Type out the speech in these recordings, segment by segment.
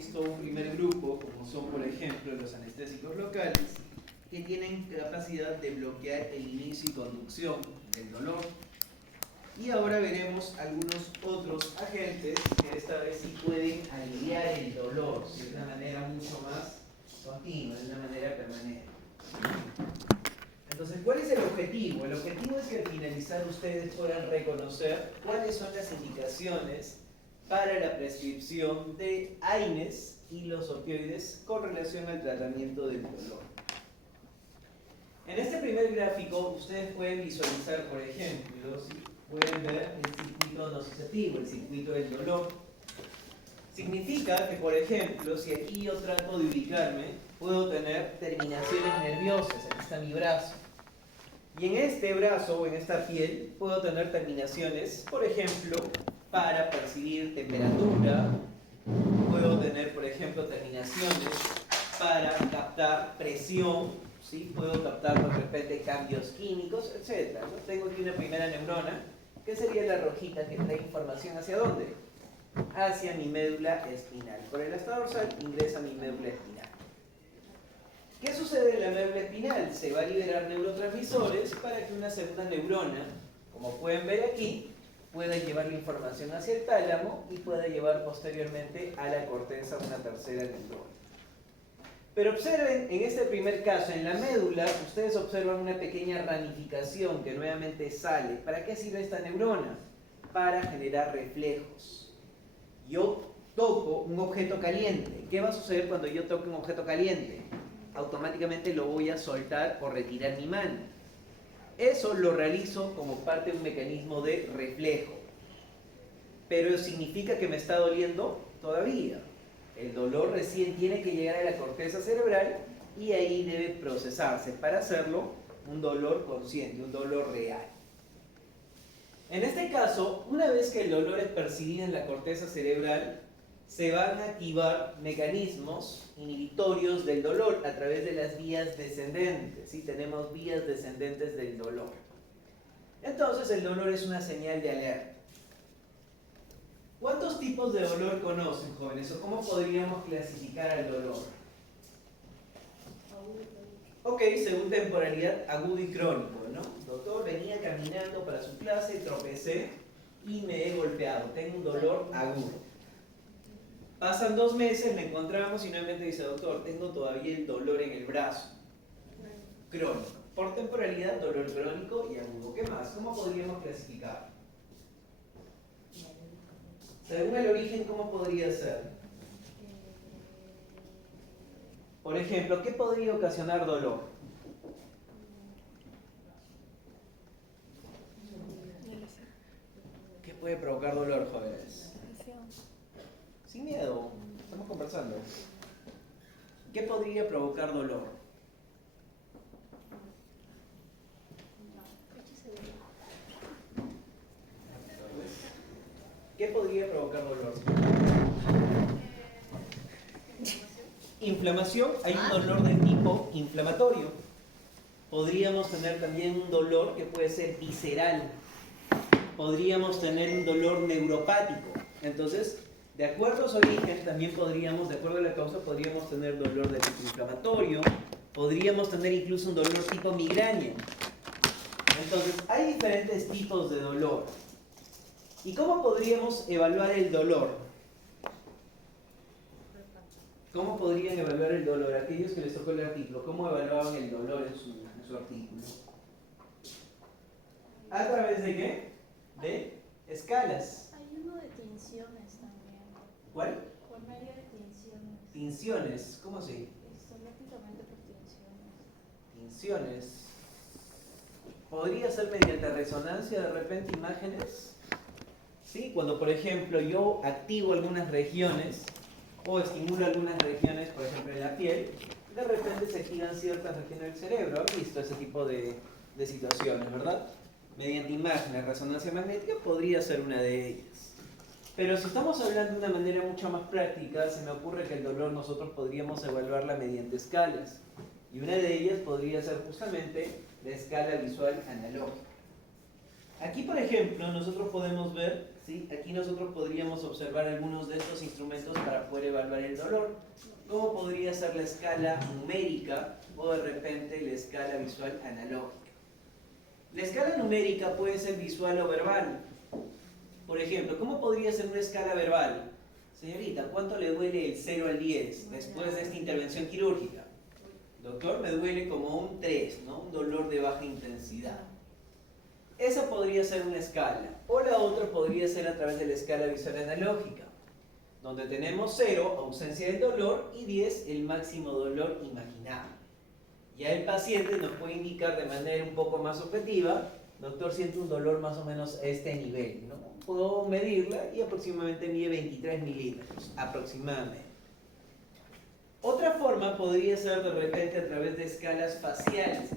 visto un primer grupo, como son por ejemplo los anestésicos locales, que tienen capacidad de bloquear el inicio y conducción del dolor. Y ahora veremos algunos otros agentes que esta vez sí pueden aliviar el dolor de una manera mucho más continua, de una manera permanente. Entonces, ¿cuál es el objetivo? El objetivo es que al finalizar ustedes puedan reconocer cuáles son las indicaciones para la prescripción de AINES y los opioides con relación al tratamiento del dolor. En este primer gráfico ustedes pueden visualizar, por ejemplo, ¿sí? Pueden ver el circuito nociceptivo, el circuito del dolor. Significa que, por ejemplo, si aquí yo trato de ubicarme, puedo tener terminaciones nerviosas. Aquí está mi brazo. Y en este brazo o en esta piel puedo tener terminaciones, por ejemplo, para percibir temperatura. Puedo tener, por ejemplo, terminaciones para captar presión, ¿sí? Puedo captar de repente cambios químicos, etc. ¿no? Tengo aquí una primera neurona, que sería la rojita que trae información ¿hacia dónde? Hacia mi médula espinal. Por el asta dorsal ingresa a mi médula espinal. ¿Qué sucede en la médula espinal? Se va a liberar neurotransmisores para que una segunda neurona, como pueden ver aquí, pueda llevar la información hacia el tálamo y pueda llevar posteriormente a la corteza una tercera neurona. Pero observen, en este primer caso, en la médula, ustedes observan una pequeña ramificación que nuevamente sale. ¿Para qué sirve esta neurona? Para generar reflejos. Yo toco un objeto caliente. ¿Qué va a suceder cuando yo toque un objeto caliente? Automáticamente lo voy a soltar o retirar mi mano. Eso lo realizo como parte de un mecanismo de reflejo. Pero ¿significa que me está doliendo? Todavía. El dolor recién tiene que llegar a la corteza cerebral y ahí debe procesarse para hacerlo un dolor consciente, un dolor real. En este caso, una vez que el dolor es percibido en la corteza cerebral, se van a activar mecanismos inhibitorios del dolor a través de las vías descendentes. ¿Sí? Tenemos vías descendentes del dolor. Entonces el dolor es una señal de alerta. ¿Cuántos tipos de dolor conocen, jóvenes? ¿O cómo podríamos clasificar al dolor? Ok, según temporalidad, agudo y crónico, ¿no? Doctor, venía caminando para su clase, tropecé y me he golpeado. Tengo un dolor agudo. Pasan 2 meses, me encontramos y nuevamente dice, doctor, tengo todavía el dolor en el brazo. Crónico. Por temporalidad, dolor crónico y agudo. ¿Qué más? ¿Cómo podríamos clasificar? Según el origen, ¿cómo podría ser? Por ejemplo, ¿qué podría ocasionar dolor? ¿Qué puede provocar dolor, jóvenes? Sin miedo, estamos conversando. ¿Qué podría provocar dolor? ¿Qué podría provocar dolor? Inflamación, hay un dolor de tipo inflamatorio. Podríamos tener también un dolor que puede ser visceral. Podríamos tener un dolor neuropático. Entonces, de acuerdo a su origen, también podríamos, de acuerdo a la causa, podríamos tener dolor de tipo inflamatorio. Podríamos tener incluso un dolor tipo migraña. Entonces, hay diferentes tipos de dolor. ¿Y cómo podríamos evaluar el dolor? ¿Cómo podrían evaluar el dolor? Aquellos que les tocó el artículo, ¿cómo evaluaban el dolor en su artículo? ¿A través de qué? De escalas. Hay uno de tinciones también. ¿Cuál? Por medio de tinciones. Tinciones. ¿Cómo así? Somáticamente por tinciones. Tinciones. ¿Podría ser mediante resonancia de repente imágenes? ¿Sí? Cuando, por ejemplo, yo activo algunas regiones o estimulo algunas regiones, por ejemplo, en la piel, de repente se activan ciertas regiones del cerebro. ¿Han visto ese tipo de situaciones, verdad? Mediante imágenes, resonancia magnética, podría ser una de ellas. Pero si estamos hablando de una manera mucho más práctica, se me ocurre que el dolor nosotros podríamos evaluarla mediante escalas. Y una de ellas podría ser justamente la escala visual analógica. Aquí, por ejemplo, nosotros podemos ver, ¿sí? Aquí nosotros podríamos observar algunos de estos instrumentos para poder evaluar el dolor. ¿Cómo podría ser la escala numérica o de repente la escala visual analógica? La escala numérica puede ser visual o verbal. Por ejemplo, ¿cómo podría ser una escala verbal? Señorita, ¿cuánto le duele el 0 al 10 después de esta intervención quirúrgica? Doctor, me duele como un 3, ¿no? Un dolor de baja intensidad. Esa podría ser una escala. O la otra podría ser a través de la escala visual analógica, donde tenemos 0, ausencia del dolor, y 10, el máximo dolor imaginable. Ya el paciente nos puede indicar de manera un poco más objetiva, doctor, siento un dolor más o menos a este nivel, ¿no? Puedo medirla y aproximadamente mide 23 milímetros, aproximadamente. Otra forma podría ser de repente a través de escalas faciales,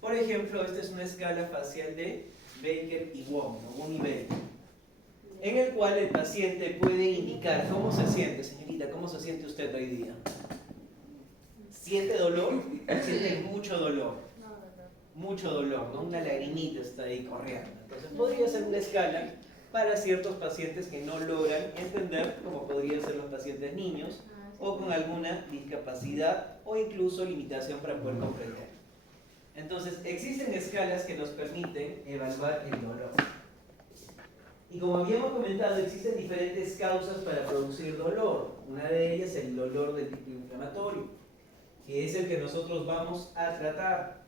Por ejemplo, esta es una escala facial de Baker y Wong, ¿no? Wong y Baker, en el cual el paciente puede indicar cómo se siente. Señorita, ¿cómo se siente usted hoy día? ¿Siente dolor? ¿Siente mucho dolor? Mucho dolor, ¿no? Una lagrimita está ahí corriendo. Entonces podría ser una escala para ciertos pacientes que no logran entender, como podrían ser los pacientes niños, o con alguna discapacidad o incluso limitación para poder comprender. Entonces, existen escalas que nos permiten evaluar el dolor. Y como habíamos comentado, existen diferentes causas para producir dolor. Una de ellas es el dolor del tipo inflamatorio, que es el que nosotros vamos a tratar.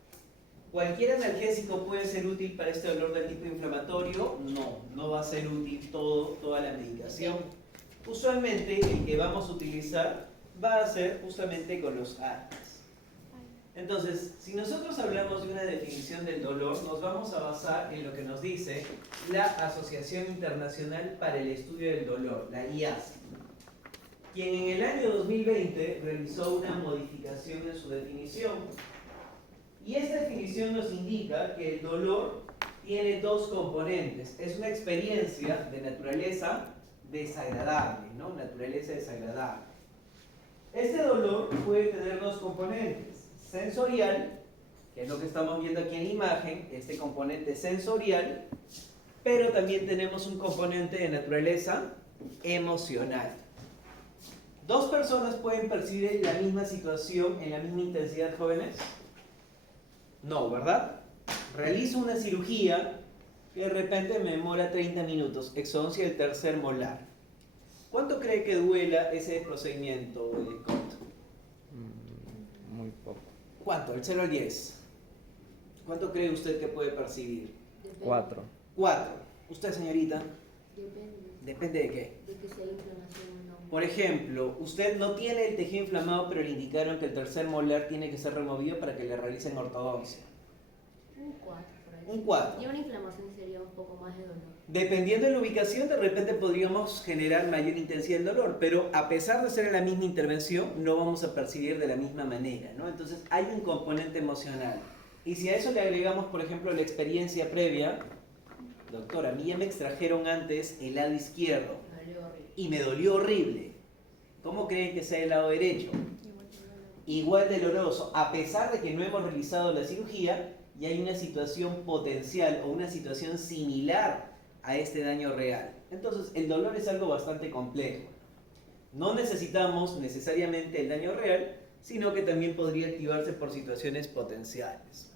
¿Cualquier analgésico puede ser útil para este dolor del tipo inflamatorio? No, no va a ser útil toda la medicación. Usualmente el que vamos a utilizar va a ser justamente con los ARNIS. Entonces, si nosotros hablamos de una definición del dolor, nos vamos a basar en lo que nos dice la Asociación Internacional para el Estudio del Dolor, la IASD, quien en el año 2020 realizó una modificación en su definición. Y esta definición nos indica que el dolor tiene dos componentes. Es una experiencia de naturaleza desagradable, ¿no? Naturaleza desagradable. Este dolor puede tener dos componentes. Sensorial, que es lo que estamos viendo aquí en la imagen, este componente sensorial, pero también tenemos un componente de naturaleza emocional. ¿Dos personas pueden percibir la misma situación en la misma intensidad, jóvenes? No, ¿verdad? Realizo una cirugía que de repente me demora 30 minutos, exodoncia del tercer molar. ¿Cuánto cree que duela ese procedimiento, Corto? Muy poco. ¿Cuánto? El 0 al 10. ¿Cuánto cree usted que puede percibir? 4. 4. ¿Usted, señorita? Depende. ¿Depende de qué? De que sea inflamación o no. Por ejemplo, usted no tiene el tejido inflamado, pero le indicaron que el tercer molar tiene que ser removido para que le realicen ortodoncia. Un 4 por ahí. Un 4. Y una inflamación sería un poco más de dolor. Dependiendo de la ubicación, de repente podríamos generar mayor intensidad del dolor, pero a pesar de ser en la misma intervención, no vamos a percibir de la misma manera, ¿no? Entonces hay un componente emocional. Y si a eso le agregamos, por ejemplo, la experiencia previa, doctor, a mí ya me extrajeron antes el lado izquierdo Me dolió horrible. y me dolió horrible. ¿Cómo creen que sea el lado derecho? Igual doloroso, a pesar de que no hemos realizado la cirugía, y hay una situación potencial o una situación similar a este daño real. Entonces, el dolor es algo bastante complejo. No necesitamos necesariamente el daño real, sino que también podría activarse por situaciones potenciales.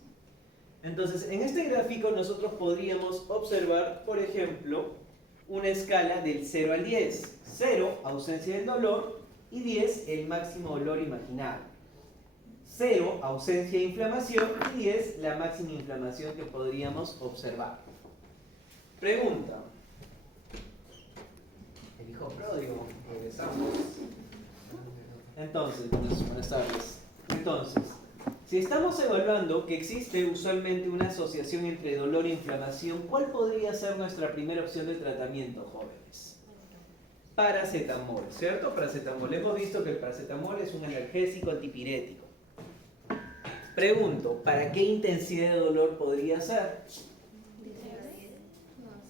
Entonces, en este gráfico nosotros podríamos observar, por ejemplo, una escala del 0 al 10. 0, ausencia del dolor, y 10, el máximo dolor imaginable. 0, ausencia de inflamación, y 10, la máxima inflamación que podríamos observar. Pregunta. El hijo pródigo, regresamos. Entonces, buenas tardes. Entonces, si estamos evaluando que existe usualmente una asociación entre dolor e inflamación, ¿cuál podría ser nuestra primera opción de tratamiento, jóvenes? Paracetamol, ¿cierto? Paracetamol. Hemos visto que el paracetamol es un analgésico antipirético. Pregunto, ¿para qué intensidad de dolor podría ser?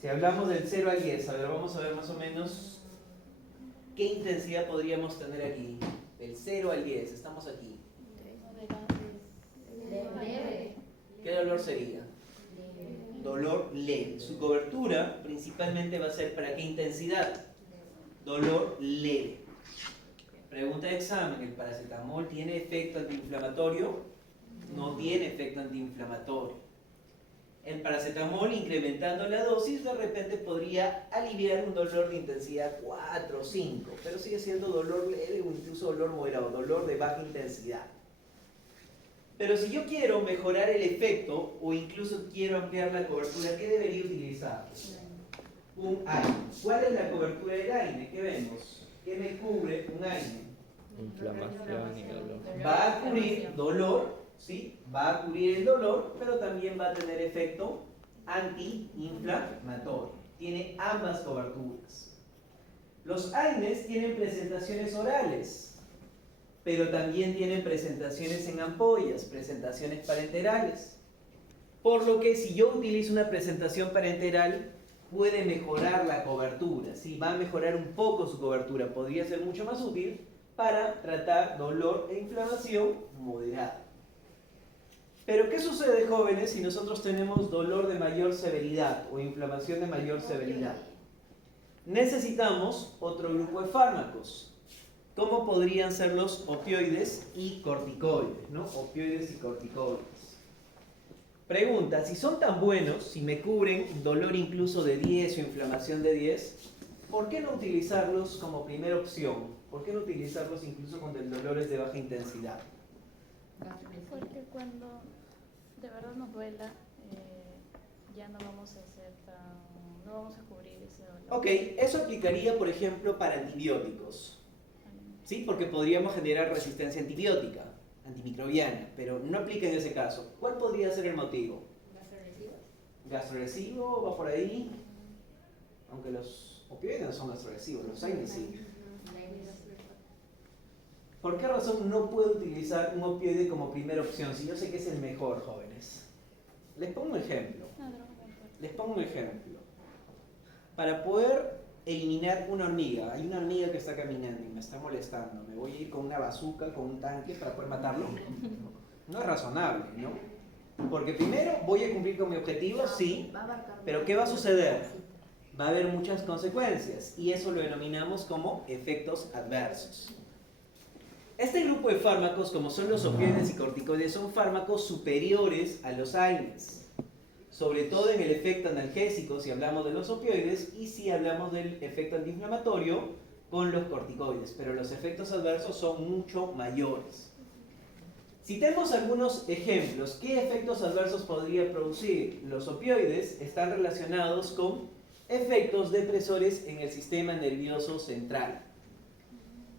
Si hablamos del 0 al 10, a ver, vamos a ver más o menos qué intensidad podríamos tener aquí. Del 0 al 10, estamos aquí. Leve. ¿Qué dolor sería? dolor leve. Su cobertura principalmente va a ser ¿para qué intensidad? Dolor leve. Pregunta de examen, ¿el paracetamol tiene efecto antiinflamatorio? No tiene efecto antiinflamatorio. El paracetamol, incrementando la dosis, de repente podría aliviar un dolor de intensidad 4 o 5, pero sigue siendo dolor leve o incluso dolor moderado, dolor de baja intensidad. Pero si yo quiero mejorar el efecto o incluso quiero ampliar la cobertura, ¿qué debería utilizar? Un AINE. ¿Cuál es la cobertura del AINE? ¿Qué vemos? ¿Qué me cubre un AINE? Inflamación y dolor. Va a cubrir dolor, ¿sí? Va a cubrir el dolor, pero también va a tener efecto antiinflamatorio. Tiene ambas coberturas. Los AINES tienen presentaciones orales, pero también tienen presentaciones en ampollas, presentaciones parenterales. Por lo que si yo utilizo una presentación parenteral, puede mejorar la cobertura, ¿sí? Va a mejorar un poco su cobertura, podría ser mucho más útil para tratar dolor e inflamación moderada. Pero ¿qué sucede, jóvenes, si nosotros tenemos dolor de mayor severidad o inflamación de mayor severidad? Necesitamos otro grupo de fármacos. ¿Cómo podrían ser los opioides y corticoides? ¿No? Opioides y corticoides. Pregunta, si son tan buenos, si me cubren dolor incluso de 10 o inflamación de 10, ¿por qué no utilizarlos como primera opción? ¿Por qué no utilizarlos incluso cuando el dolor es de baja intensidad? Porque cuando de verdad nos duela, ya no vamos a hacer no vamos a cubrir ese dolor. Ok, eso aplicaría, por ejemplo, para antibióticos. ¿Sí? Porque podríamos generar resistencia antibiótica, antimicrobiana, pero no aplica en ese caso. ¿Cuál podría ser el motivo? Gastroresivo, va por ahí. Aunque los opioides no son gastroresivos, los AINES sí. ¿Por qué razón no puedo utilizar un opioide como primera opción si yo sé que es el mejor, jóvenes? Les pongo un ejemplo. Les pongo un ejemplo. Para poder eliminar una hormiga, hay una hormiga que está caminando y me está molestando, ¿me voy a ir con una bazuca, con un tanque para poder matarlo? No es razonable, ¿no? Porque primero voy a cumplir con mi objetivo, sí, pero ¿qué va a suceder? Va a haber muchas consecuencias y eso lo denominamos como efectos adversos. Este grupo de fármacos, como son los opioides y corticoides, son fármacos superiores a los AINES, sobre todo en el efecto analgésico si hablamos de los opioides y si hablamos del efecto antiinflamatorio con los corticoides, pero los efectos adversos son mucho mayores. Si tenemos algunos ejemplos, ¿qué efectos adversos podría producir? Los opioides están relacionados con efectos depresores en el sistema nervioso central.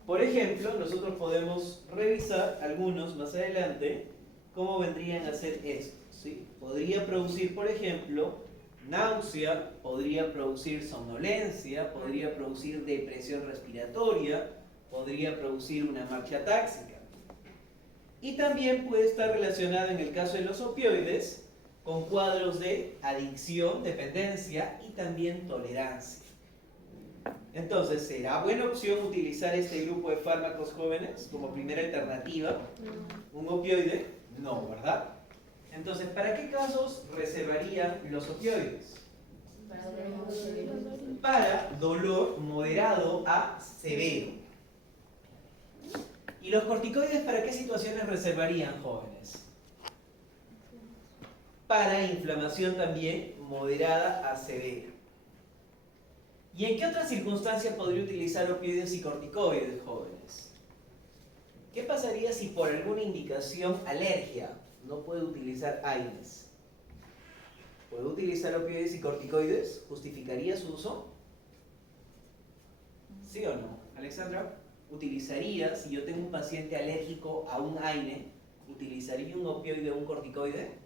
Por ejemplo, nosotros podemos revisar algunos más adelante cómo vendrían a ser estos, ¿sí? Podría producir, por ejemplo, náusea, podría producir somnolencia, podría producir depresión respiratoria, podría producir una marcha táxica. Y también puede estar relacionado en el caso de los opioides con cuadros de adicción, dependencia y también tolerancia. Entonces, ¿será buena opción utilizar este grupo de fármacos, jóvenes, como primera alternativa? ¿Un opioide? No, ¿verdad? Entonces, ¿para qué casos reservarían los opioides? Para dolor moderado a severo. ¿Y los corticoides para qué situaciones reservarían, jóvenes? Para inflamación también moderada a severa. ¿Y en qué otras circunstancias podría utilizar opioides y corticoides, jóvenes? ¿Qué pasaría si por alguna indicación alergia no puedo utilizar AINES? ¿Puedo utilizar opioides y corticoides? ¿Justificaría su uso? ¿Sí o no? Alexandra, ¿utilizaría, si yo tengo un paciente alérgico a un AINE, utilizaría un opioide o un corticoide?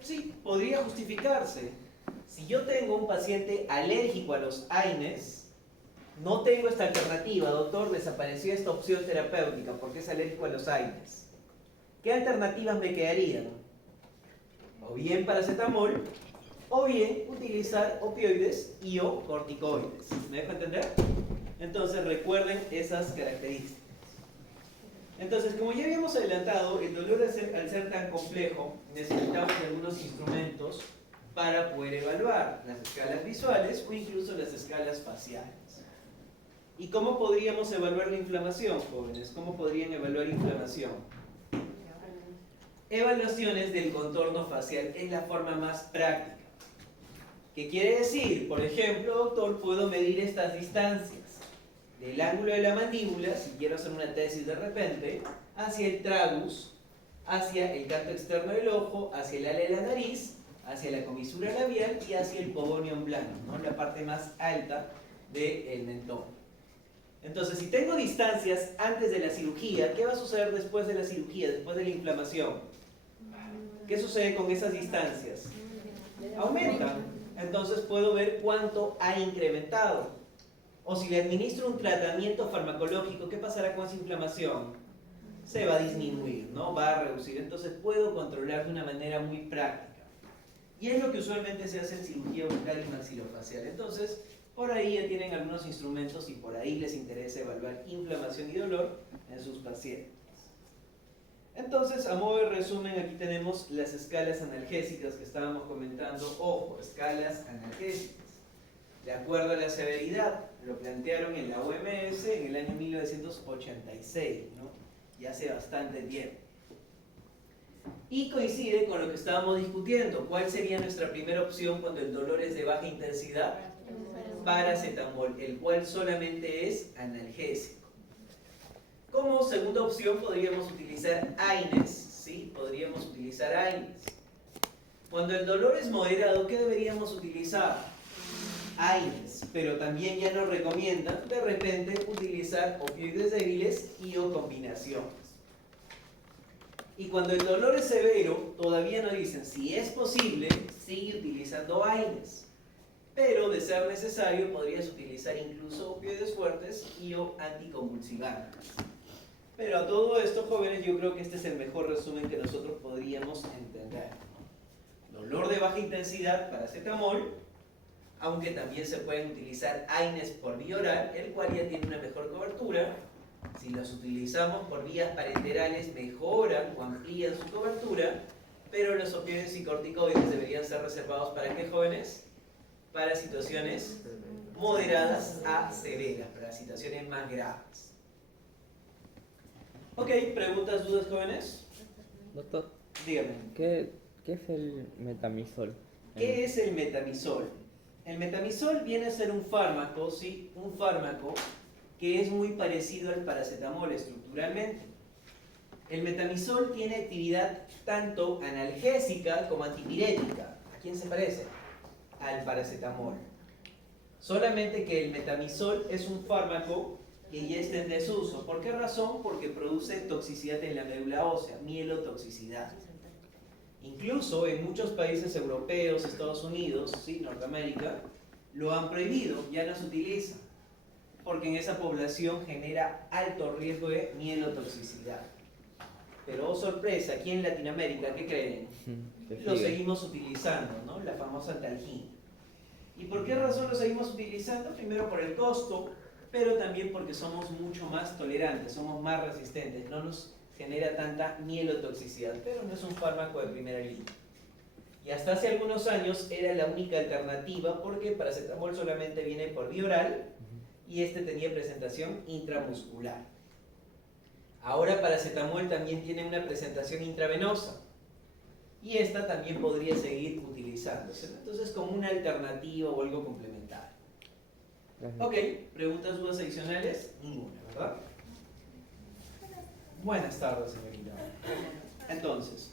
Sí, podría justificarse. Si yo tengo un paciente alérgico a los AINES, no tengo esta alternativa, doctor, desapareció esta opción terapéutica porque es alérgico a los AINES. ¿Qué alternativas me quedarían? O bien paracetamol, o bien utilizar opioides y o corticoides. ¿Me dejo entender? Entonces recuerden esas características. Entonces, como ya habíamos adelantado, el dolor al ser tan complejo, necesitamos de algunos instrumentos para poder evaluar las escalas visuales o incluso las escalas faciales. ¿Y cómo podríamos evaluar la inflamación, jóvenes? ¿Cómo podrían evaluar inflamación? Evaluaciones del contorno facial es la forma más práctica. ¿Qué quiere decir? Por ejemplo, doctor, puedo medir estas distancias del ángulo de la mandíbula, si quiero hacer una tesis de repente, hacia el tragus, hacia el canto externo del ojo, hacia el ala de la nariz, hacia la comisura labial y hacia el povonium blando, ¿no? La parte más alta del mentón. Entonces, si tengo distancias antes de la cirugía, ¿qué va a suceder después de la cirugía, después de la inflamación? ¿Qué sucede con esas distancias? Aumentan. Entonces puedo ver cuánto ha incrementado. O si le administro un tratamiento farmacológico, ¿qué pasará con esa inflamación? Se va a disminuir, ¿no? Va a reducir. Entonces puedo controlar de una manera muy práctica. Y es lo que usualmente se hace en cirugía bucal y maxilofacial. Entonces, por ahí ya tienen algunos instrumentos y por ahí les interesa evaluar inflamación y dolor en sus pacientes. Entonces, a modo de resumen, aquí tenemos las escalas analgésicas que estábamos comentando. Ojo, escalas analgésicas. De acuerdo a la severidad, lo plantearon en la OMS en el año 1986, ¿no? Y hace bastante tiempo. Y coincide con lo que estábamos discutiendo. ¿Cuál sería nuestra primera opción cuando el dolor es de baja intensidad? Paracetamol, el cual solamente es analgésico. Como segunda opción podríamos utilizar AINES, ¿sí? Podríamos utilizar AINES. Cuando el dolor es moderado, ¿qué deberíamos utilizar? AINES, pero también ya nos recomiendan de repente utilizar opioides débiles y o combinaciones. Y cuando el dolor es severo, todavía nos dicen, si es posible, sigue utilizando AINES. Pero de ser necesario, podrías utilizar incluso opioides fuertes y o anticonvulsivantes. Pero a todo esto, jóvenes, yo creo que este es el mejor resumen que nosotros podríamos entender. Dolor de baja intensidad, paracetamol, aunque también se pueden utilizar AINES por vía oral, el cual ya tiene una mejor cobertura. Si los utilizamos por vías parenterales, mejoran o amplían su cobertura, pero los opioides y corticoides deberían ser reservados ¿para qué, jóvenes? Para situaciones moderadas a severas, para situaciones más graves. Ok, preguntas, dudas, jóvenes. Doctor, Dígame. ¿qué es el metamizol? ¿Qué es el metamizol? El metamizol viene a ser un fármaco, ¿sí? Un fármaco que es muy parecido al paracetamol estructuralmente. El metamizol tiene actividad tanto analgésica como antipirética. ¿A quién se parece? Al paracetamol. Solamente que el metamizol es un fármaco que ya está en desuso. ¿Por qué razón? Porque produce toxicidad en la médula ósea, mielotoxicidad. Incluso en muchos países europeos, Estados Unidos, ¿sí? Norteamérica, lo han prohibido, ya no se utiliza, porque en esa población genera alto riesgo de mielotoxicidad. Pero, oh sorpresa, aquí en Latinoamérica, ¿qué creen? Lo seguimos utilizando, ¿no? La famosa Talgina. ¿Y por qué razón lo seguimos utilizando? Primero por el costo, pero también porque somos mucho más tolerantes, somos más resistentes, no nos genera tanta mielotoxicidad, pero no es un fármaco de primera línea. Y hasta hace algunos años era la única alternativa porque paracetamol solamente viene por vía oral y este tenía presentación intramuscular. Ahora paracetamol también tiene una presentación intravenosa y esta también podría seguir utilizándose. Entonces, como una alternativa o algo complementario. Ok, ¿preguntas, dudas adicionales? Ninguna, ¿verdad? Buenas tardes, señorita. Entonces,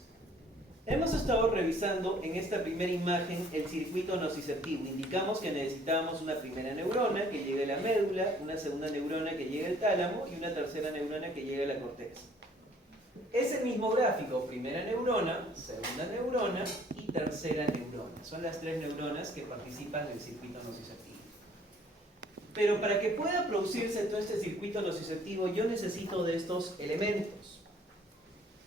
hemos estado revisando en esta primera imagen el circuito nociceptivo. Indicamos que necesitábamos una primera neurona que llegue a la médula, una segunda neurona que llegue al tálamo y una tercera neurona que llegue a la corteza. Es el mismo gráfico, primera neurona, segunda neurona y tercera neurona. Son las tres neuronas que participan del circuito nociceptivo. Pero para que pueda producirse todo este circuito nociceptivo, yo necesito de estos elementos.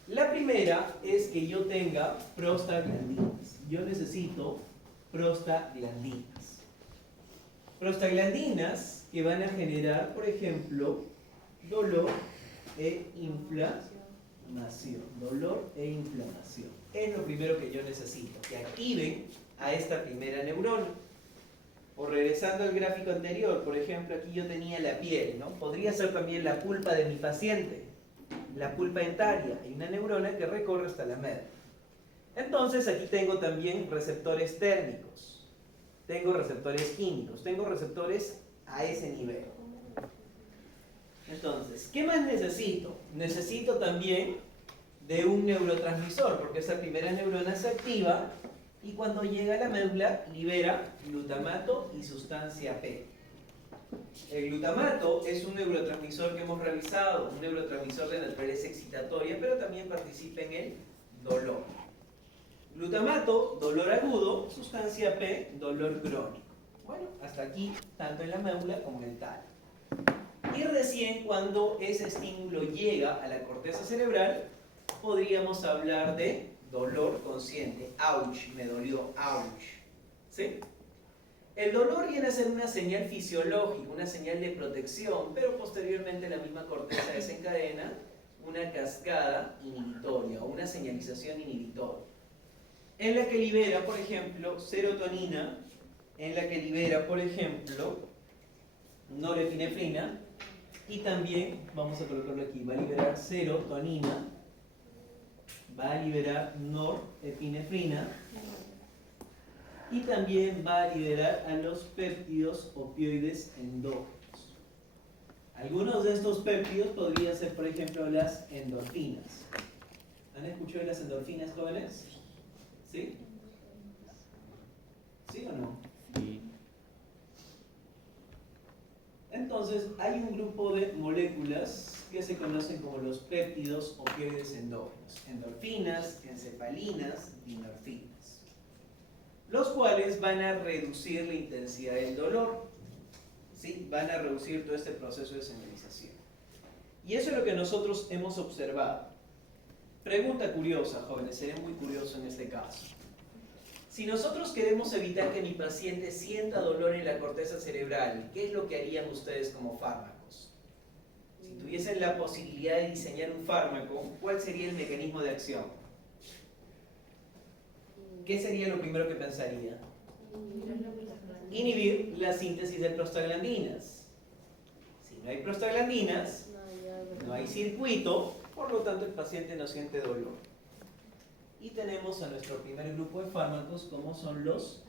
La primera es que yo tenga prostaglandinas. Yo necesito prostaglandinas. Prostaglandinas que van a generar, por ejemplo, dolor e inflamación. Dolor e inflamación. Es lo primero que yo necesito, que activen a esta primera neurona. O regresando al gráfico anterior, por ejemplo, aquí yo tenía la piel, ¿no? Podría ser también la pulpa de mi paciente, la pulpa dentaria. Hay una neurona que recorre hasta la médula. Entonces aquí tengo también receptores térmicos, tengo receptores químicos, tengo receptores a ese nivel. Entonces, ¿qué más necesito? Necesito también de un neurotransmisor, porque esa primera neurona se activa y cuando llega a la médula libera glutamato y sustancia P. El glutamato es un neurotransmisor que hemos revisado, un neurotransmisor de naturaleza excitatoria, pero también participa en el dolor. Glutamato, dolor agudo, sustancia P, dolor crónico. Bueno, hasta aquí, tanto en la médula como en el tálamo. Y recién cuando ese estímulo llega a la corteza cerebral, podríamos hablar de dolor consciente. Ouch, me dolió, ouch. ¿Sí? El dolor viene a ser una señal fisiológica, una señal de protección, pero posteriormente la misma corteza desencadena una cascada inhibitoria o una señalización inhibitoria, en la que libera, por ejemplo, serotonina, en la que libera, por ejemplo, norepinefrina, y también, vamos a colocarlo aquí, va a liberar serotonina, va a liberar norepinefrina, y también va a liberar a los péptidos opioides endógenos. Algunos de estos péptidos podrían ser, por ejemplo, las endorfinas. ¿Han escuchado de las endorfinas, jóvenes? ¿Sí? ¿Sí o no? Sí. Entonces, hay un grupo de moléculas que se conocen como los péptidos opioides endógenos. Endorfinas, encefalinas, dinorfinas. Los cuales van a reducir la intensidad del dolor. ¿Sí? Van a reducir todo este proceso de señalización. Y eso es lo que nosotros hemos observado. Pregunta curiosa, jóvenes, seré muy curioso en este caso. Si nosotros queremos evitar que mi paciente sienta dolor en la corteza cerebral, ¿qué es lo que harían ustedes como fármacos? Si tuviesen la posibilidad de diseñar un fármaco, ¿cuál sería el mecanismo de acción? ¿Qué sería lo primero que pensaría? Inhibir la síntesis de prostaglandinas. Si no hay prostaglandinas, no hay circuito, por lo tanto el paciente no siente dolor. Y tenemos a nuestro primer grupo de fármacos como son los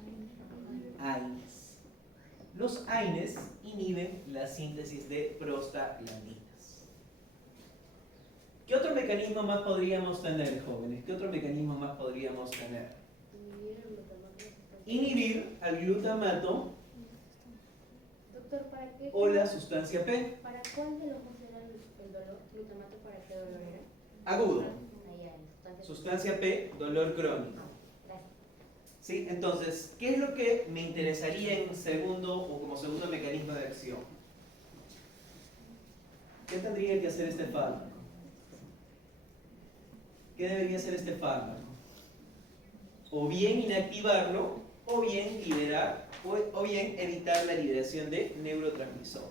AINES. Los AINES inhiben la síntesis de prostaglandinas. ¿Qué otro mecanismo más podríamos tener, jóvenes? ¿Qué otro mecanismo más podríamos tener? Inhibir al glutamato. Doctor, ¿para qué? O la sustancia P. ¿Para cuál de los dos era el dolor? ¿Glutamato para qué dolor era? Agudo. Ahí hay, Sustancia P, dolor crónico. Gracias. ¿Sí? Entonces, ¿qué es lo que me interesaría en segundo o como segundo mecanismo de acción? ¿Qué tendría que hacer este fármaco? ¿Qué debería hacer este fármaco? O bien inactivarlo, o bien liberar, o bien evitar la liberación de neurotransmisores.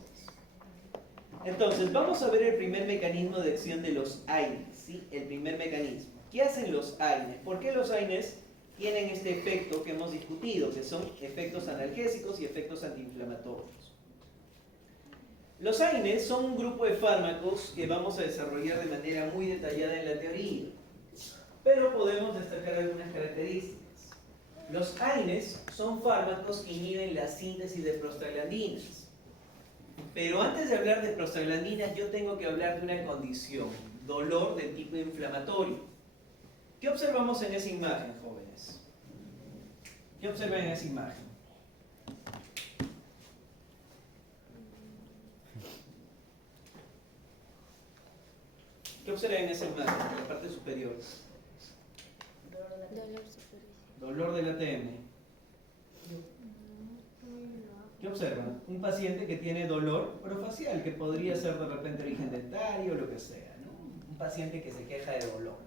Entonces, vamos a ver el primer mecanismo de acción de los AINES, ¿sí? El primer mecanismo. ¿Qué hacen los AINES? ¿Por qué los AINES tienen este efecto que hemos discutido, que son efectos analgésicos y efectos antiinflamatorios? Los AINES son un grupo de fármacos que vamos a desarrollar de manera muy detallada en la teoría, pero podemos destacar algunas características. Los AINES son fármacos que inhiben la síntesis de prostaglandinas. Pero antes de hablar de prostaglandinas, yo tengo que hablar de una condición, dolor de tipo inflamatorio. ¿Qué observamos en esa imagen, jóvenes? ¿Qué observan en esa imagen? ¿Qué observan en esa imagen, en la parte superior? Dolor superior. Dolor del ATM. ¿Qué observan? Un paciente que tiene dolor orofacial, que podría ser de repente origen dentario o lo que sea, ¿no? Un paciente que se queja de dolor.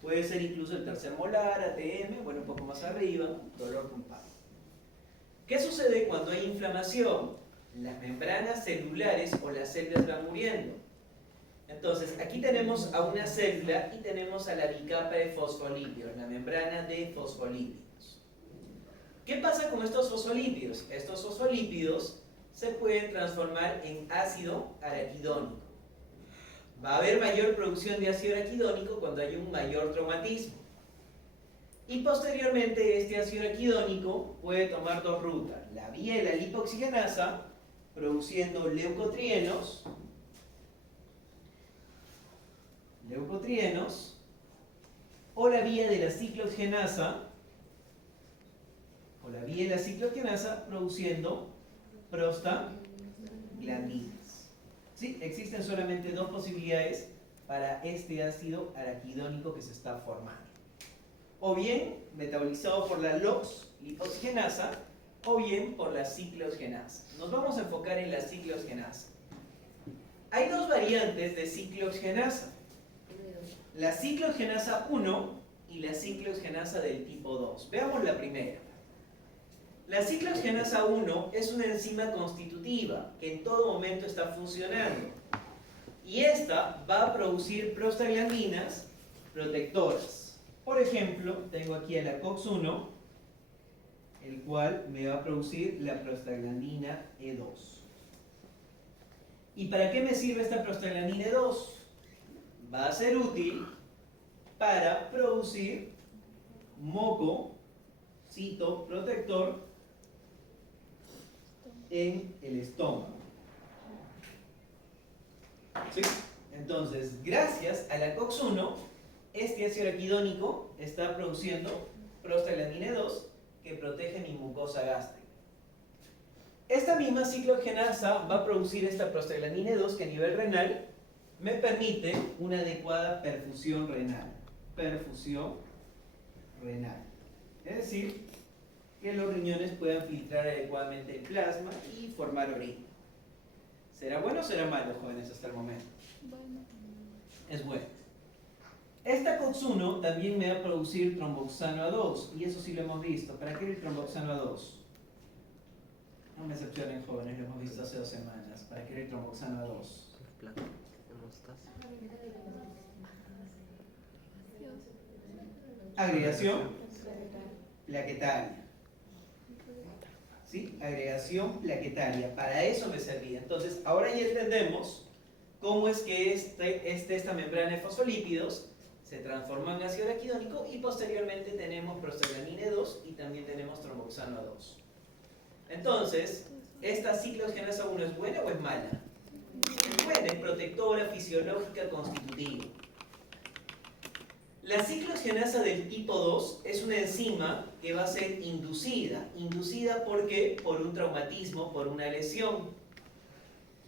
Puede ser incluso el tercer molar, ATM, bueno, un poco más arriba, dolor pulpar. ¿Qué sucede cuando hay inflamación? Las membranas celulares o las células van muriendo. Entonces, aquí tenemos a una célula y tenemos a la bicapa de fosfolípidos, la membrana de fosfolípidos. ¿Qué pasa con estos fosfolípidos? Estos fosfolípidos se pueden transformar en ácido araquidónico. Va a haber mayor producción de ácido araquidónico cuando hay un mayor traumatismo. Y posteriormente este ácido araquidónico puede tomar dos rutas. La vía de la lipoxigenasa, produciendo leucotrienos, o la vía de la ciclooxigenasa, produciendo prostaglandinas. ¿Sí? Existen solamente dos posibilidades para este ácido araquidónico que se está formando. O bien metabolizado por la LOX, lipoxigenasa, o bien por la ciclooxigenasa. Nos vamos a enfocar en la ciclooxigenasa. Hay dos variantes de ciclooxigenasa. La ciclooxigenasa 1 y la ciclooxigenasa del tipo 2. Veamos la primera. La ciclooxigenasa 1 es una enzima constitutiva que en todo momento está funcionando. Y esta va a producir prostaglandinas protectoras. Por ejemplo, tengo aquí a la COX-1, el cual me va a producir la prostaglandina E2. ¿Y para qué me sirve esta prostaglandina E2? Va a ser útil para producir moco citoprotector en el estómago. ¿Sí? Entonces, gracias a la COX-1, este ácido araquidónico está produciendo prostaglandina 2 que protege mi mucosa gástrica. Esta misma ciclooxigenasa va a producir esta prostaglandina 2 que a nivel renal me permite una adecuada perfusión renal. Es decir, que los riñones puedan filtrar adecuadamente el plasma y formar orina. ¿Será bueno o será malo, jóvenes, hasta el momento? Bueno. Es bueno. Esta COX-1 también me va a producir tromboxano A2, y eso sí lo hemos visto. ¿Para qué el tromboxano A2? No me decepcionen, jóvenes, lo hemos visto hace 2 semanas. ¿Para qué el tromboxano A2? Agregación plaquetaria. ¿Sí? Agregación plaquetaria. Para eso me servía. Entonces, ahora ya entendemos cómo es que esta membrana de fosfolípidos se transforma en ácido araquidónico y posteriormente tenemos prostaglandina 2 y también tenemos tromboxano A2. Entonces, ¿esta ciclooxigenasa 1 es buena o es mala? Es buena, es protectora, fisiológica, constitutiva. La ciclooxigenasa del tipo 2 es una enzima que va a ser inducida. ¿Inducida por qué? Por un traumatismo, por una lesión.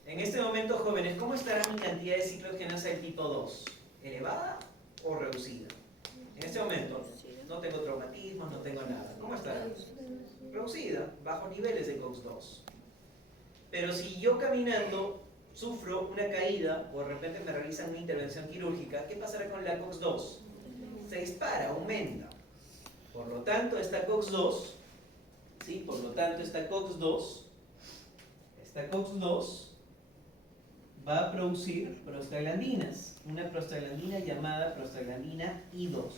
En este momento, jóvenes, ¿cómo estará mi cantidad de ciclooxigenasa del tipo 2? ¿Elevada o reducida? En este momento no tengo traumatismos, no tengo nada. ¿Cómo estará? Reducida, bajo niveles de COX-2. Pero si yo caminando sufro una caída o de repente me realizan una intervención quirúrgica, ¿qué pasará con la COX-2? Se dispara, aumenta. Por lo tanto, esta COX-2, ¿sí? Por lo tanto, esta COX-2 va a producir prostaglandinas, una prostaglandina llamada prostaglandina I2.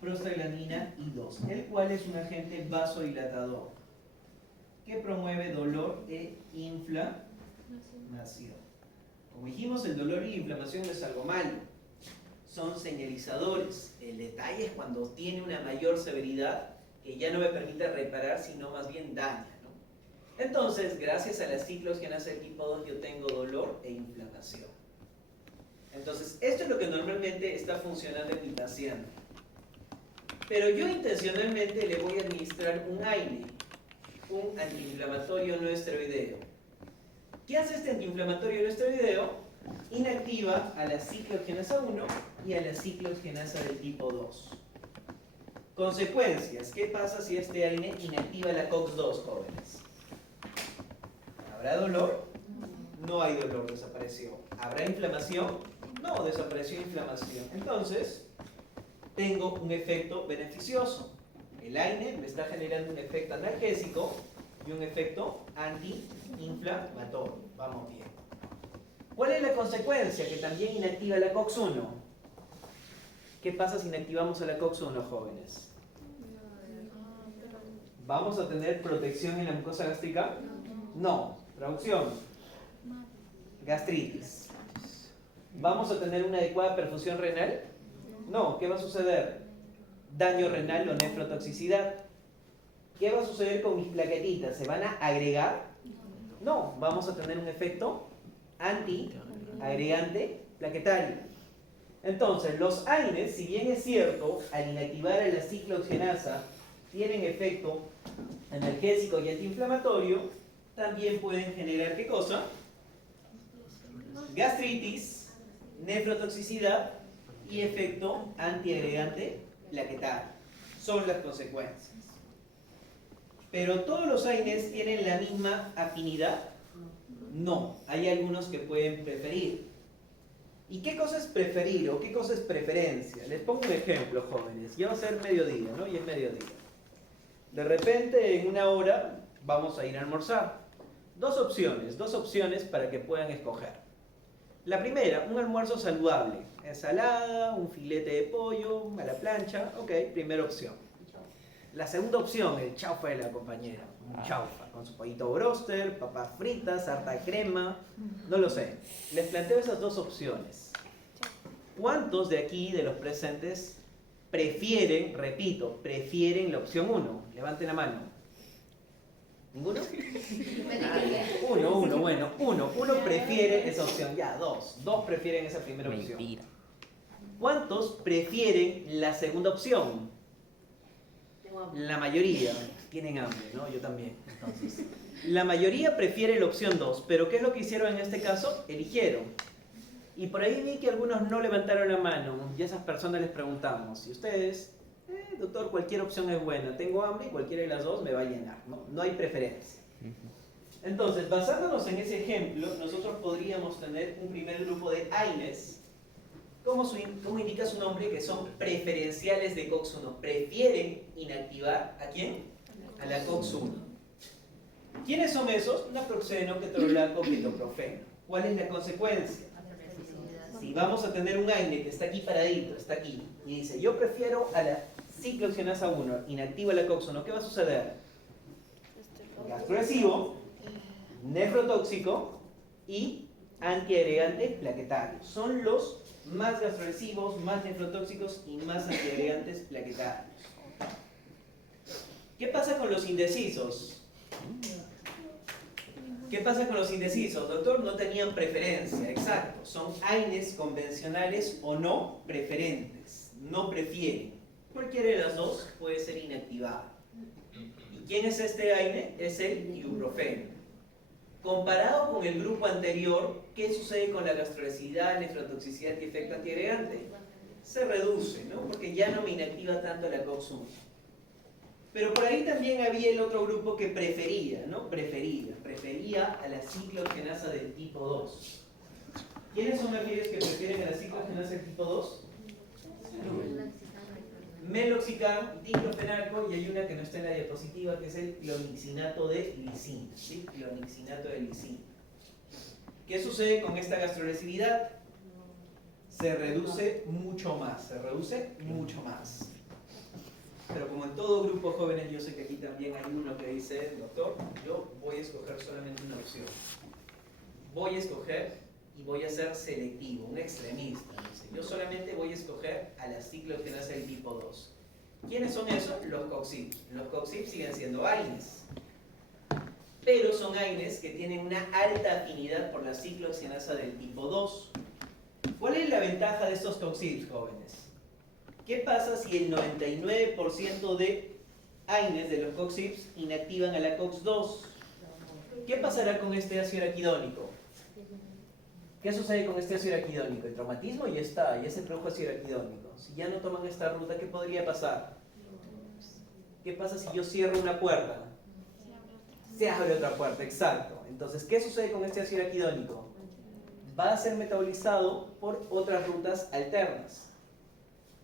Prostaglandina I2, el cual es un agente vasodilatador que promueve dolor e inflamación. Como dijimos, el dolor y la inflamación no es algo malo, son señalizadores. El detalle es cuando tiene una mayor severidad que ya no me permite reparar, sino más bien daña, ¿no? Entonces, gracias a la ciclooxigenasa del tipo 2 yo tengo dolor e inflamación. Entonces, esto es lo que normalmente está funcionando en mi paciente. Pero yo intencionalmente le voy a administrar un AINE, un antiinflamatorio no esteroideo. ¿Qué hace este antiinflamatorio no esteroideo? Inactiva a la ciclooxigenasa 1 y a la ciclooxigenasa del tipo 2. Consecuencias. ¿Qué pasa si este AINE inactiva la COX-2, jóvenes? ¿Habrá dolor? No hay dolor, desapareció. ¿Habrá inflamación? No, desapareció inflamación. Entonces, tengo un efecto beneficioso. El AINE me está generando un efecto analgésico y un efecto antiinflamatorio. Vamos bien. ¿Cuál es la consecuencia? Que también inactiva la COX-1. ¿Qué pasa si inactivamos a la COX-1, jóvenes? ¿Vamos a tener protección en la mucosa gástrica? No. Traducción. Gastritis. ¿Vamos a tener una adecuada perfusión renal? No. ¿Qué va a suceder? Daño renal o nefrotoxicidad. ¿Qué va a suceder con mis plaquetitas? ¿Se van a agregar? No. Vamos a tener un efecto antiagregante plaquetario. Entonces, los AINES, si bien es cierto, al inactivar a la ciclooxigenasa, tienen efecto analgésico y antiinflamatorio, también pueden generar ¿qué cosa? Gastritis, nefrotoxicidad y efecto antiagregante plaquetario. Son las consecuencias. ¿Pero todos los AINES tienen la misma afinidad? No, hay algunos que pueden preferir. ¿Y qué cosa es preferir o qué cosa es preferencia? Les pongo un ejemplo, jóvenes. Ya va a ser mediodía, ¿no? Y es mediodía. De repente, en una hora, vamos a ir a almorzar. Dos opciones para que puedan escoger. La primera, un almuerzo saludable. Ensalada, un filete de pollo, a la plancha. Ok, primera opción. La segunda opción, el chaufa de la compañera. Un chaufa, con su pollito broster, papas fritas, harta crema, no lo sé. Les planteo esas dos opciones. ¿Cuántos de aquí, de los presentes, prefieren, repito, prefieren la opción 1? Levanten la mano. ¿Ninguno? Uno prefiere esa opción. Ya, dos prefieren esa primera opción. Mentira. ¿Cuántos prefieren la segunda opción? La mayoría tienen hambre, ¿no? Yo también. Entonces, la mayoría prefiere la opción 2, pero ¿qué es lo que hicieron en este caso? Eligieron. Y por ahí vi que algunos no levantaron la mano y a esas personas les preguntamos, ¿y ustedes? Doctor, cualquier opción es buena, tengo hambre y cualquiera de las dos me va a llenar, ¿no? No hay preferencia. Entonces, basándonos en ese ejemplo, nosotros podríamos tener un primer grupo de AINES. ¿Cómo indica su nombre? Que son preferenciales de COX-1. Prefieren inactivar ¿a quién? A la COX-1. ¿Quiénes son esos? Naproxeno, ketorolaco, ketoprofeno. ¿Cuál es la consecuencia? Si vamos a tener un AINE que está aquí paradito, está aquí, y dice, yo prefiero a la ciclooxigenasa 1, inactiva la COX-1, ¿qué va a suceder? Gastrolesivo, nefrotóxico y antiagregante plaquetario. Son los más gastrolesivos, más nefrotóxicos y más antiagregantes plaquetarios. ¿Qué pasa con los indecisos? ¿Qué pasa con los indecisos? Doctor, no tenían preferencia, exacto. Son AINES convencionales o no preferentes. No prefieren. Cualquiera de las dos puede ser inactivada. ¿Y quién es este AINE? Es el ibuprofeno. Comparado con el grupo anterior, ¿qué sucede con la gastrolesividad, nefrotoxicidad y efecto antiagregante? Se reduce, ¿no? Porque ya no me inactiva tanto la COX-1. Pero por ahí también había el otro grupo que prefería, ¿no? Prefería a la ciclooxigenasa del tipo 2. ¿Quiénes son aquellos que prefieren a la ciclooxigenasa del tipo 2? Meloxicam, diclofenaco, y hay una que no está en la diapositiva que es el clonixinato de lisina, ¿sí? Clonixinato de lisina. ¿Qué sucede con esta gastrolesividad? Se reduce mucho más, Pero como en todo grupo jóvenes, yo sé que aquí también hay uno que dice, doctor, yo voy a escoger solamente una opción. Voy a escoger y voy a ser selectivo, un extremista. Dice. Yo solamente voy a escoger a la ciclooxigenasa del tipo 2. ¿Quiénes son esos? Los COX-IPs. Los COX-IPs siguen siendo AINES. Pero son AINES que tienen una alta afinidad por la ciclooxigenasa del tipo 2. ¿Cuál es la ventaja de estos COX-IPs, jóvenes? ¿Qué pasa si el 99% de AINES de los COX-IPs inactivan a la COX-2? ¿Qué pasará con este ácido araquidónico? ¿Qué sucede con este ácido araquidónico? El traumatismo ya está, ya se produjo ácido araquidónico. Si ya no toman esta ruta, ¿qué podría pasar? ¿Qué pasa si yo cierro una puerta? Se abre otra puerta, exacto. Entonces, ¿qué sucede con este ácido araquidónico? Va a ser metabolizado por otras rutas alternas.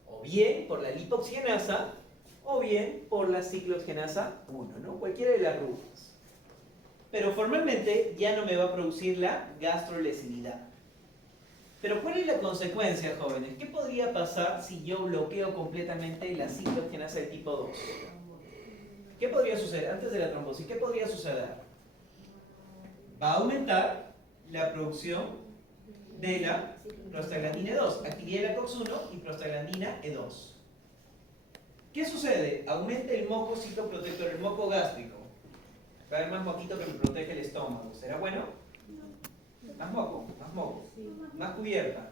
O bien por la lipoxigenasa, o bien por la ciclooxigenasa 1, ¿no? Cualquiera de las rutas. Pero formalmente ya no me va a producir la gastrolesividad. Pero ¿cuál es la consecuencia, jóvenes? ¿Qué podría pasar si yo bloqueo completamente la cicloogenasa del tipo 2? ¿Qué podría suceder antes de la trombosis? ¿Qué podría suceder? Va a aumentar la producción de la prostaglandina E2, actividad de la COX-1 y prostaglandina E2. ¿Qué sucede? Aumenta el moco citoprotector, el moco gástrico. Va a haber más moquito que me protege el estómago. ¿Será bueno? Más moco, más cubierta.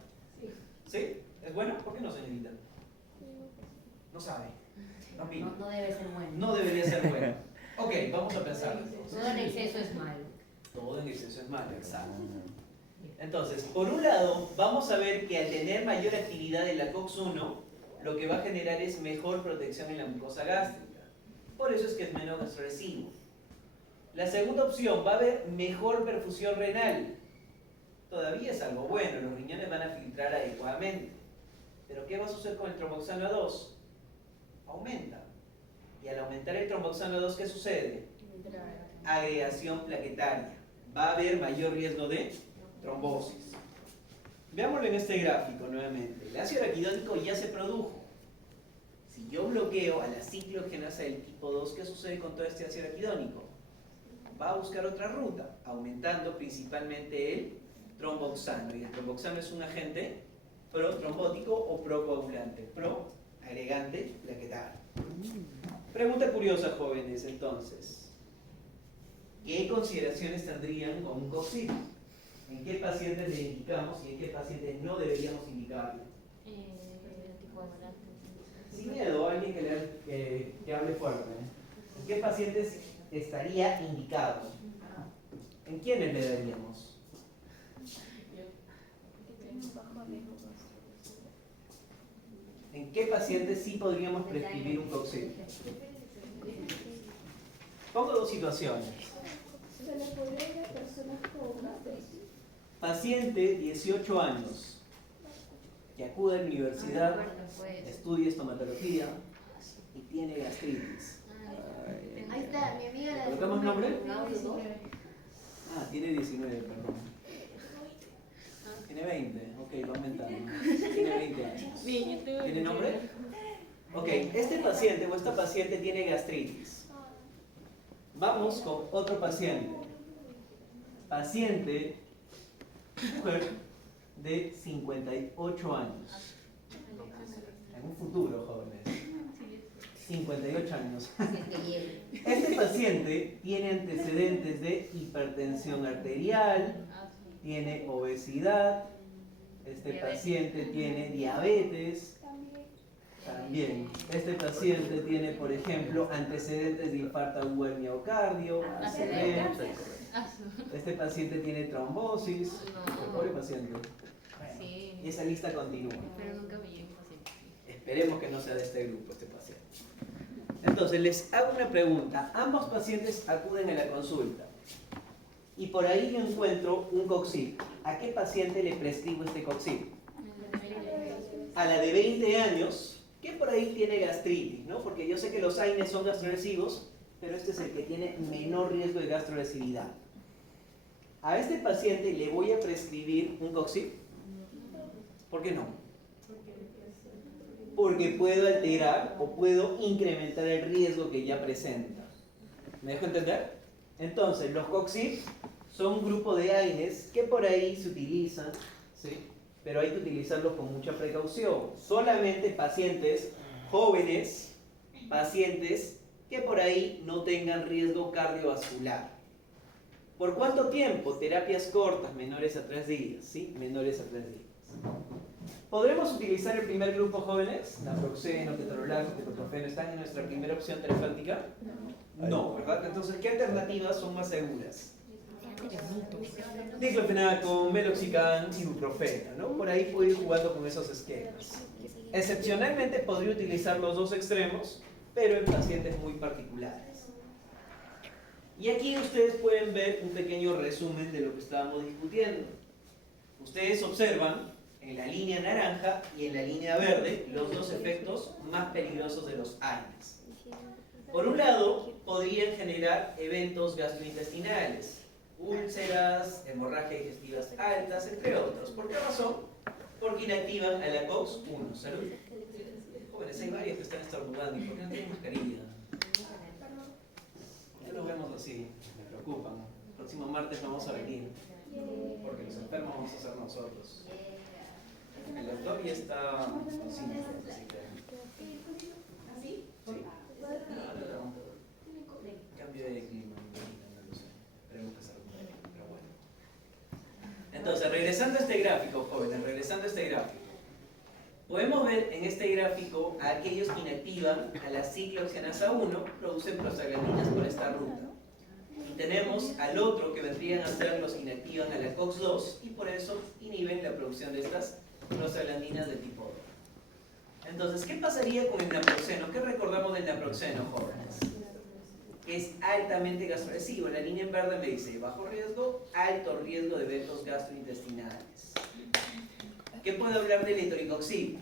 ¿Sí? ¿Es bueno? ¿Por qué no, señorita? No sabe. No opina. No debe ser bueno. No debería ser bueno. Ok, vamos a pensar. Todo en exceso es malo. Todo en exceso es malo, exacto. Entonces, por un lado, vamos a ver que al tener mayor actividad en la COX-1, lo que va a generar es mejor protección en la mucosa gástrica. Por eso es que es menos gastrolesivo. La segunda opción, va a haber mejor perfusión renal. Todavía es algo bueno, los riñones van a filtrar adecuadamente. Pero ¿qué va a suceder con el tromboxano A2? Aumenta. Y al aumentar el tromboxano A2, ¿qué sucede? Agregación plaquetaria. Va a haber mayor riesgo de trombosis. Veámoslo en este gráfico nuevamente. El ácido araquidónico ya se produjo. Si yo bloqueo a la cicloogenasa del tipo 2, ¿qué sucede con todo este ácido araquidónico? Va a buscar otra ruta, aumentando principalmente el tromboxano. Y el tromboxano es un agente protrombótico o procoagulante. Proagregante plaquetario. Pregunta curiosa, jóvenes, entonces. ¿Qué consideraciones tendrían con un COX-IB? ¿En qué pacientes le indicamos y en qué pacientes no deberíamos indicarle? Sin miedo, alguien que hable fuerte. ¿En qué pacientes estaría indicado? ¿En quiénes le daríamos? ¿En qué pacientes sí podríamos prescribir un COX-IB? Pongo dos situaciones. Se le podría ir a personas con gastritis. Paciente, 18 años, que acude a la universidad, estudia estomatología y tiene gastritis. Ahí está, mi amiga la ¿Colocamos nombre? ¿no? Ah, tiene 19, perdón. Tiene 20, ok, va aumentando. Tiene 20 años. ¿Tiene nombre? Ok, este paciente o esta paciente tiene gastritis. Vamos con otro paciente. Paciente, mujer de 58 años. En un futuro, jóvenes. 58 años. Este paciente tiene antecedentes de hipertensión arterial, tiene obesidad, este paciente tiene diabetes, también. Este paciente tiene, por ejemplo, antecedentes de infarto agudo del miocardio, también. Este paciente tiene trombosis, pobre paciente. Y esa lista continúa. Pero nunca me llegó paciente. Esperemos que no sea de este grupo, este paciente. Entonces, les hago una pregunta. Ambos pacientes acuden a la consulta y por ahí yo encuentro un COX-IB. ¿A qué paciente le prescribo este COX-IB? A la de 20 años, que por ahí tiene gastritis, ¿no? Porque yo sé que los AINES son gastrolesivos, pero este es el que tiene menor riesgo de gastrolesividad. A este paciente le voy a prescribir un COX-IB. ¿Por qué no? Porque puedo alterar o puedo incrementar el riesgo que ya presenta. ¿Me dejo entender? Entonces, los COX-IB son un grupo de AINES que por ahí se utilizan, ¿sí? Pero hay que utilizarlos con mucha precaución. Solamente pacientes jóvenes, pacientes que por ahí no tengan riesgo cardiovascular. ¿Por cuánto tiempo? Terapias cortas, menores a 3 días, ¿sí? Menores a 3 días. ¿Podremos utilizar el primer grupo, jóvenes? Naproxeno, ketorolaco, ketoprofeno, ¿están en nuestra primera opción terapéutica? No, ¿verdad? Entonces, ¿qué alternativas son más seguras? Diclofenaco, meloxicam, ibuprofeno, ¿no? Por ahí puedo ir jugando con esos esquemas. Excepcionalmente podría utilizar los dos extremos, pero en pacientes muy particulares. Y aquí ustedes pueden ver un pequeño resumen de lo que estábamos discutiendo. Ustedes observan en la línea naranja y en la línea verde los dos efectos más peligrosos de los AINES. Por un lado, podrían generar eventos gastrointestinales, úlceras, hemorragias digestivas altas, entre otros. ¿Por qué razón? Porque inactivan a la COX-1. Salud. Jóvenes, hay varios que están estornudando. ¿Y por qué no tienen mascarilla? Ya lo vemos así. Me preocupan. El próximo martes vamos a venir. Porque los enfermos vamos a ser nosotros. El doctor ya está con síntomas, así que... ¿Así? Sí. No. Cambio de clima, no lo sé. Esperemos que se recupere, pero bueno. Entonces, regresando a este gráfico, jóvenes, regresando a este gráfico. Podemos ver en este gráfico a aquellos que inactivan a la ciclooxanasa 1, producen prostaglandinas por esta ruta. Y tenemos al otro que vendrían a ser los que inactivan a la COX-2 y por eso inhiben la producción de estas prostaglandinas de tipo 2. Entonces, ¿qué pasaría con el naproxeno? ¿Qué recordamos del naproxeno, jóvenes? Es altamente gastrolesivo. La línea en verde me dice bajo riesgo, alto riesgo de eventos gastrointestinales. ¿Qué puedo hablar del etoricoxib?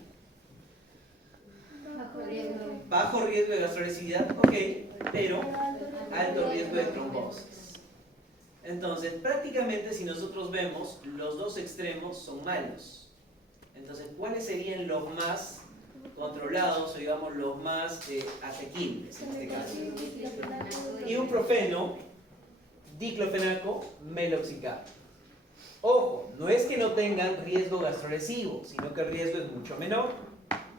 Bajo riesgo de gastrolesividad, ok, pero alto riesgo de trombosis. Entonces, prácticamente si nosotros vemos, los dos extremos son malos. Entonces, ¿cuáles serían los más controlados o digamos los más asequibles en este caso? Ibuprofeno, diclofenaco, meloxicam. Ojo, no es que no tengan riesgo gastrolesivo, sino que el riesgo es mucho menor.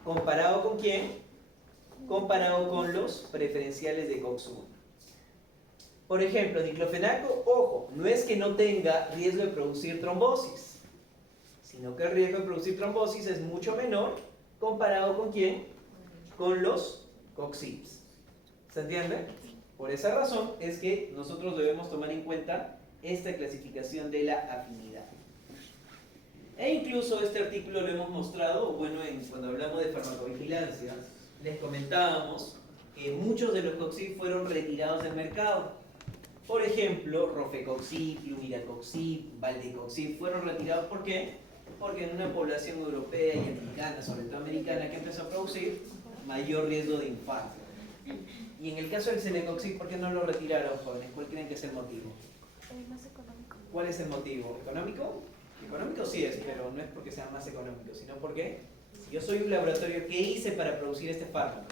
¿Comparado con quién? Comparado con los preferenciales de COX-1. Por ejemplo, diclofenaco, ojo, no es que no tenga riesgo de producir trombosis, sino que el riesgo de producir trombosis es mucho menor comparado con quién? Con los COX-IPs. ¿Se entiende? Por esa razón es que nosotros debemos tomar en cuenta esta clasificación de la afinidad. E incluso este artículo lo hemos mostrado, bueno, cuando hablamos de farmacovigilancia, les comentábamos que muchos de los COX-IP fueron retirados del mercado. Por ejemplo, Rofecoxib, Lumiracoxib, Valdecoxib fueron retirados. ¿Por qué? Porque en una población europea y americana, sobre todo americana, que empezó a producir mayor riesgo de infarto. Y en el caso del Celecoxib, ¿por qué no lo retiraron, jóvenes? ¿Cuál creen que es el motivo? Más económico. ¿Cuál es el motivo? ¿Económico? Económico sí es, pero no es porque sea más económico, sino porque yo soy un laboratorio que hice para producir este fármaco.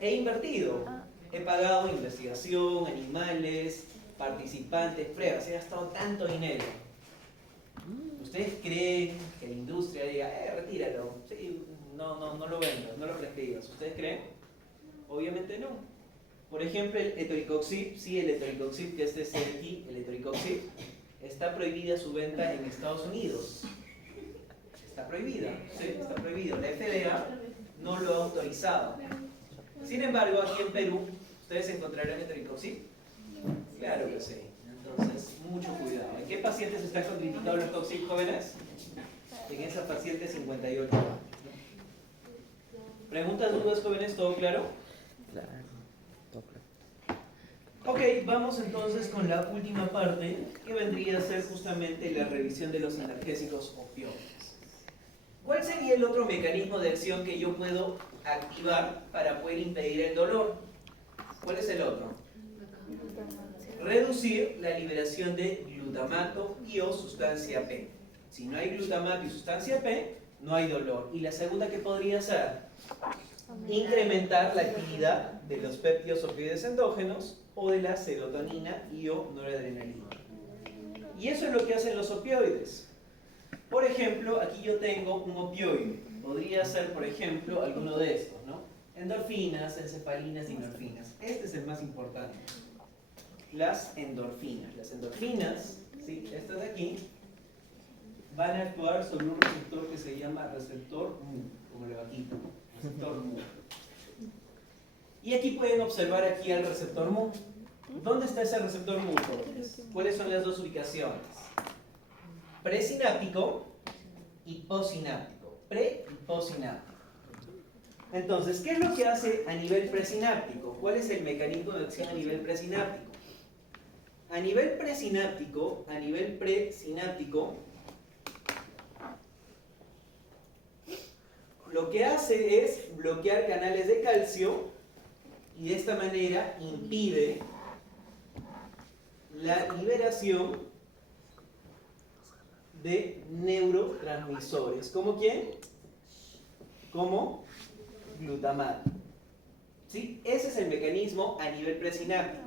He invertido, he pagado investigación, animales, participantes, pruebas, he gastado tanto dinero. ¿Ustedes creen que la industria diga, retíralo? Sí, no lo vendas, no lo prescribas. ¿Ustedes creen? Obviamente no. Por ejemplo, el etoricoxib, sí, el etoricoxib, que este es aquí, el etoricoxib, está prohibida su venta en Estados Unidos. Está prohibida, sí, está prohibido. La FDA no lo ha autorizado. Sin embargo, aquí en Perú, ¿ustedes encontrarán etoricoxib? Claro que sí. Entonces, mucho cuidado. ¿En qué pacientes están contraindicados los COX-IP, jóvenes? En esa paciente 58 años. ¿Preguntas, dudas, jóvenes? ¿Todo claro? Claro, todo claro. Ok, vamos entonces con la última parte, que vendría a ser justamente la revisión de los analgésicos opioides. ¿Cuál sería el otro mecanismo de acción que yo puedo activar para poder impedir el dolor? ¿Cuál es el otro? Reducir la liberación de glutamato y o sustancia P. Si no hay glutamato y sustancia P, no hay dolor. ¿Y la segunda qué podría ser? Incrementar la actividad de los péptidos opioides endógenos o de la serotonina y o noradrenalina. Y eso es lo que hacen los opioides. Por ejemplo, aquí yo tengo un opioide. Podría ser, por ejemplo, alguno de estos, ¿no? Endorfinas, encefalinas y endorfinas. Este es el más importante. Las endorfinas. Las endorfinas, ¿sí? Estas de aquí, van a actuar sobre un receptor que se llama receptor mu, como le vaquito. Receptor mu. Y aquí pueden observar aquí al receptor mu. ¿Dónde está ese receptor mu, jóvenes? ¿Cuáles son las dos ubicaciones? Presináptico y postsináptico. Pre y postsináptico. Entonces, ¿qué es lo que hace a nivel presináptico? ¿Cuál es el mecanismo de acción a nivel presináptico? A nivel presináptico, lo que hace es bloquear canales de calcio y de esta manera impide la liberación de neurotransmisores. ¿Cómo quién? Como glutamato. ¿Sí? Ese es el mecanismo a nivel presináptico.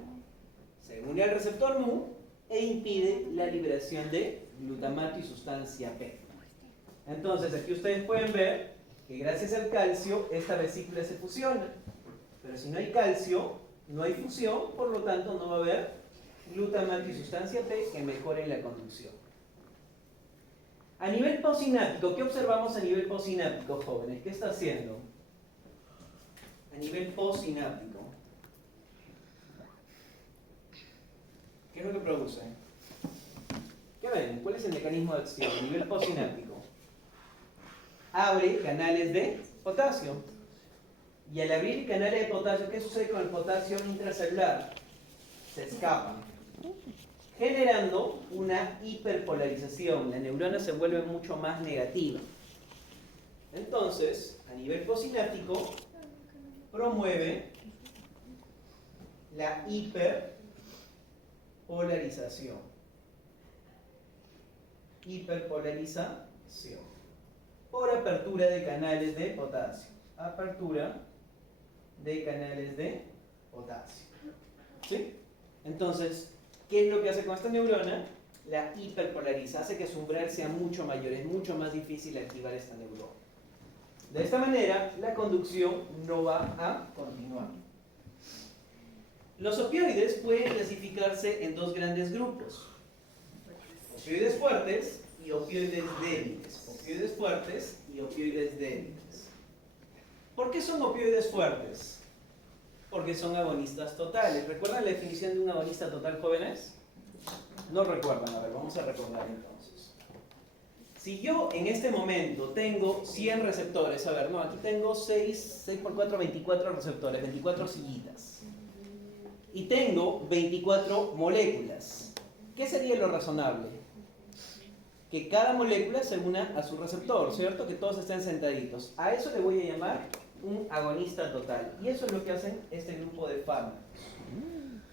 Se une al receptor mu e impide la liberación de glutamato y sustancia P. Entonces, aquí ustedes pueden ver que gracias al calcio esta vesícula se fusiona. Pero si no hay calcio, no hay fusión, por lo tanto no va a haber glutamato y sustancia P que mejoren la conducción. A nivel postsináptico, ¿qué observamos a nivel postsináptico, jóvenes? ¿Qué está haciendo? A nivel postsináptico. ¿Qué es lo que produce? ¿Qué ven? ¿Cuál es el mecanismo de acción a nivel postsináptico? Abre canales de potasio. Y al abrir canales de potasio, ¿qué sucede con el potasio intracelular? Se escapa, generando una hiperpolarización. La neurona se vuelve mucho más negativa. Entonces, a nivel postsináptico, promueve la hiperpolarización. Hiperpolarización. Por apertura de canales de potasio. Apertura de canales de potasio. ¿Sí? Entonces, ¿qué es lo que hace con esta neurona? La hiperpolariza, hace que su umbral sea mucho mayor, es mucho más difícil activar esta neurona. De esta manera, la conducción no va a continuar. Los opioides pueden clasificarse en dos grandes grupos: opioides fuertes y opioides débiles. Opioides fuertes y opioides débiles. ¿Por qué son opioides fuertes? Porque son agonistas totales. ¿Recuerdan la definición de un agonista total, jóvenes? No recuerdan, a ver, vamos a recordar entonces. Si yo en este momento tengo 100 receptores, a ver, no, aquí tengo 6 por 4, 24 receptores, 24 sillitas. Y tengo 24 moléculas. ¿Qué sería lo razonable? Que cada molécula se una a su receptor, ¿cierto? Que todos estén sentaditos. A eso le voy a llamar un agonista total. Y eso es lo que hacen este grupo de fármacos.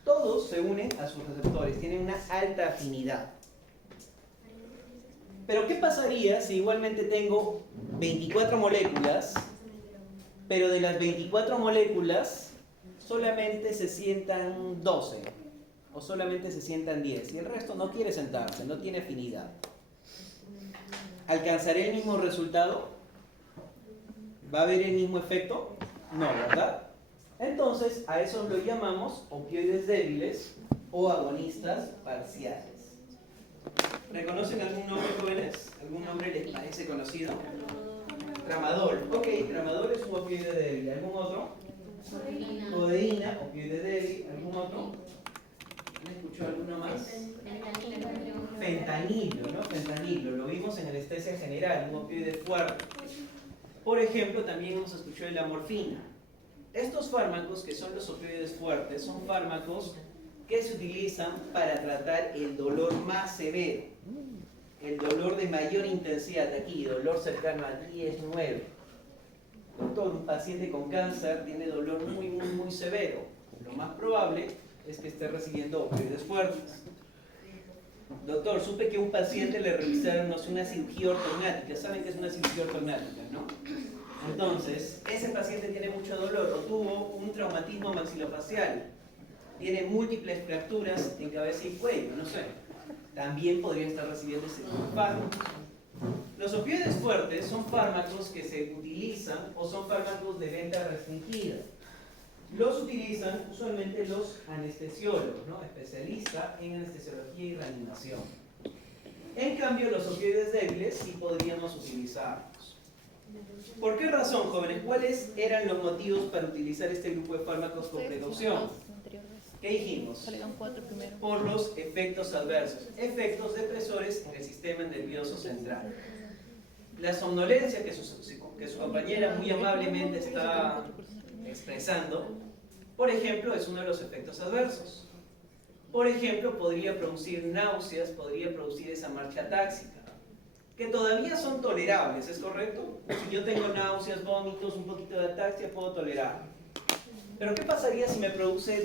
Todos se unen a sus receptores, tienen una alta afinidad. Pero ¿qué pasaría si igualmente tengo 24 moléculas, pero de las 24 moléculas solamente se sientan 12 o solamente se sientan 10 y el resto no quiere sentarse, no tiene afinidad? ¿Alcanzaré el mismo resultado? ¿Va a haber el mismo efecto? No, ¿verdad? Entonces, a eso lo llamamos opioides débiles o agonistas parciales. ¿Reconocen algún nombre, jóvenes? ¿Algún nombre les parece conocido? Tramadol. Ok, tramadol es un opioide débil. ¿Algún otro? Codeína, opioide débil. ¿Algún otro? ¿Me escuchó alguno más? Fentanilo, ¿no? Fentanilo. Lo vimos en anestesia general, un opioide fuerte. Por ejemplo, también hemos escuchado de la morfina. Estos fármacos, que son los opioides fuertes, son fármacos que se utilizan para tratar el dolor más severo, el dolor de mayor intensidad. Aquí, dolor cercano a 10, 9. Doctor, un paciente con cáncer tiene dolor muy severo. Lo más probable es que esté recibiendo opioides fuertes. Doctor, supe que a un paciente le realizaron una cirugía ortognática. ¿Saben qué es una cirugía ortognática, no? Entonces, ese paciente tiene mucho dolor o tuvo un traumatismo maxilofacial, tiene múltiples fracturas en cabeza y cuello, no sé. También podría estar recibiendo ese tipo de fármacos. Los opioides fuertes son fármacos que se utilizan o son fármacos de venta restringida. Los utilizan usualmente los anestesiólogos, ¿no? Especialistas en anestesiología y reanimación. En cambio, los opioides débiles sí podríamos utilizarlos. ¿Por qué razón, jóvenes? ¿Cuáles eran los motivos para utilizar este grupo de fármacos con precaución? ¿Qué dijimos? Por los efectos adversos, efectos depresores en el sistema nervioso central. La somnolencia que su compañera muy amablemente está expresando, por ejemplo, es uno de los efectos adversos. Por ejemplo, podría producir náuseas, podría producir esa marcha táxica, que todavía son tolerables, ¿es correcto? Si yo tengo náuseas, vómitos, un poquito de ataxia, puedo tolerar. Pero ¿qué pasaría si me produce